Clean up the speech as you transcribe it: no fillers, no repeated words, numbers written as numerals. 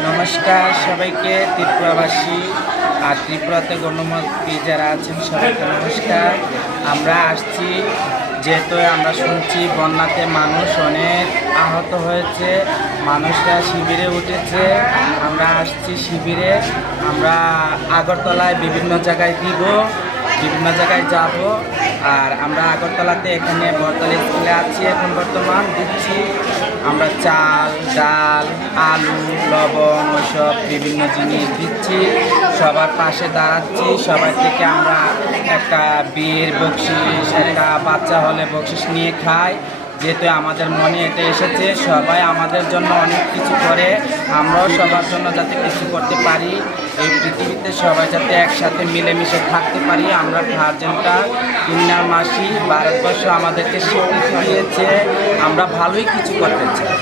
নমস্কার সবাইকে, ত্রিপুরাবাসী আর ত্রিপুরাতে গণ্যমান্য যারা আছেন সবাইকে নমস্কার। আমরা আসছি যেহেতু আমরা শুনছি বন্যাতে মানুষ অনেক আহত হয়েছে, মানুষরা শিবিরে উঠেছে। আমরা আসছি শিবিরে, আমরা আগরতলায় বিভিন্ন জায়গায় দিব, বিভিন্ন জায়গায় যাব। আর আমরা আগরতলাতে এখানে বরতলা স্কুলে আছি, এখন বর্তমান দিচ্ছি আমরা চাল, ডাল, আলু, লবণ ওইসব বিভিন্ন জিনিস দিচ্ছি, সবার পাশে দাঁড়াচ্ছি। সবার থেকে আমরা একটা বিয়ের বকশিস, একটা বাচ্চা হলে বকশিস নিয়ে খাই। যেহেতু আমাদের মনে এটা এসেছে, সবাই আমাদের জন্য অনেক কিছু করে, আমরাও সবার জন্য যাতে কিছু করতে পারি, এই পৃথিবীতে সবাই যাতে একসাথে মিলেমিশে থাকতে পারি। আমরা গার্জেনটা ইন্নার মাসি ভারতবর্ষ আমাদেরকে স্বীকৃতি দিয়েছে, আমরা ভালোই কিছু করতে চাই।